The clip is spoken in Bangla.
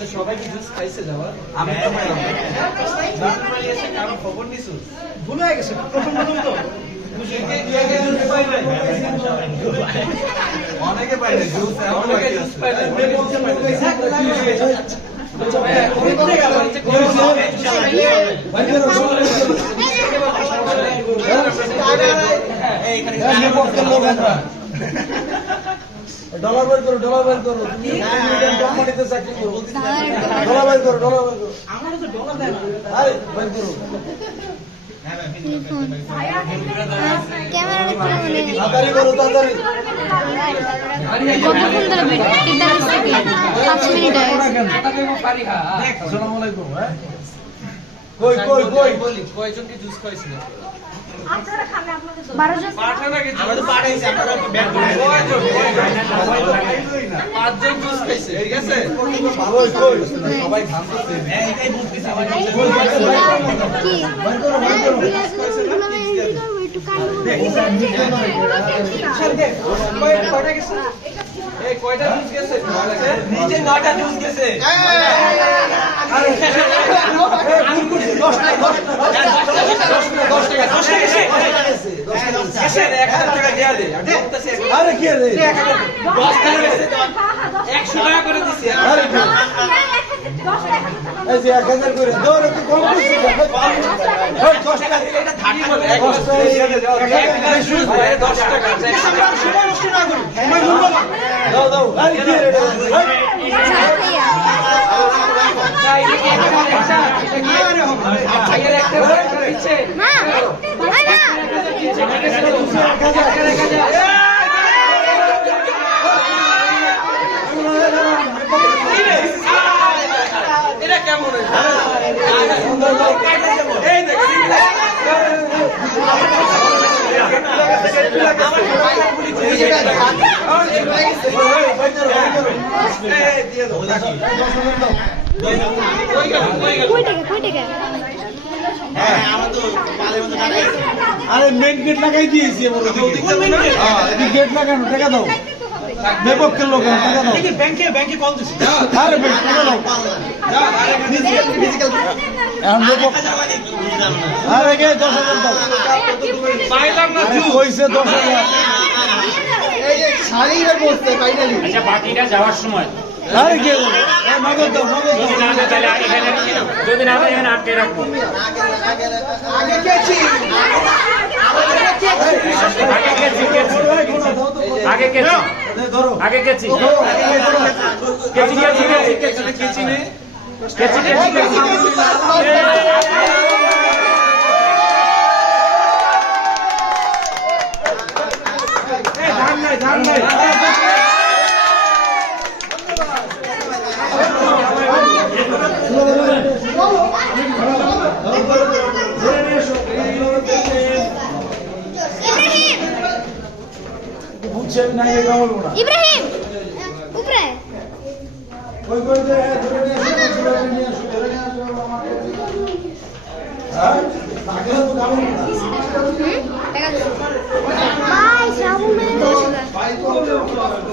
আচ্ছা সবাই কি জুস খাইছে যাওয়া? আমি তো পাইলাম নরমালি এসে কারো খবর নিছো? ভুল হয়ে গেছে প্রথম তো অনেকে পাইলে জুস অনেকে জুস পাইলে ডলার বের করো তুমি কোম্পানিতে চাকরি করো ডলার বের করো আমার তো ডলার দেয় না আরে বের করো তাড়াতাড়ি করো তাড়াতাড়ি কতক্ষণ ধরে বিদ্যা আসছে কি 5 মিনিট হয়ে গেছে আসসালামু আলাইকুম হ্যাঁ কই বলি কয়জন কি জুস খাইছিল? আপনারা খাবে আপনাদের 12 জন আমাদের পাঠাইছে আপনারা কি ব্যাগ পাঁচজন জুস খাইছে ঠিক আছে কই সবাই ঘামতেছে এইটাই বুঝতেছি কি একটু এই কয়টা জুস গেছে? নিজে 9টা জুস গেছে আরে কি রে 100 টাকা করে দিছি আরে কি এই যে 1000 করে দৌড় একটু কম করছিস ওই 10 টাকা দিলে এটা 30 বলে 10 টাকা সময় নষ্ট না করি সময় ভুলবো না দাও আরে কি রে এটা কেমন কই টাকা আরে মেন গেট লাগাই দিয়েছি গেট লাগানো টাকা দাও বেপক্ষের লোক টাকা দাও ব্যাংকে কল দিছি আরে ভাই টাকা দাও এখন আরে কে 10,000 দাও পাইলাম না কইছে 10,000 এই যে শাড়িটা বসতে ফাইনালি আচ্ছা বাকিটা যাওয়ার সময় আরে কে নগদ দাও যদি না দেয় তাহলে এখানে যদি না দেয় এখানে আটকে রাখবো আগে গেছি আগে গেছি ধরো আগে গেছি বুঝছে না এটা বলবো না ইব্রাহিম উপরে কই কই দে ধরে নিয়ে আসো ধরে নিয়ে আসো আমাকে হ্যাঁ তাকে তো কারণ না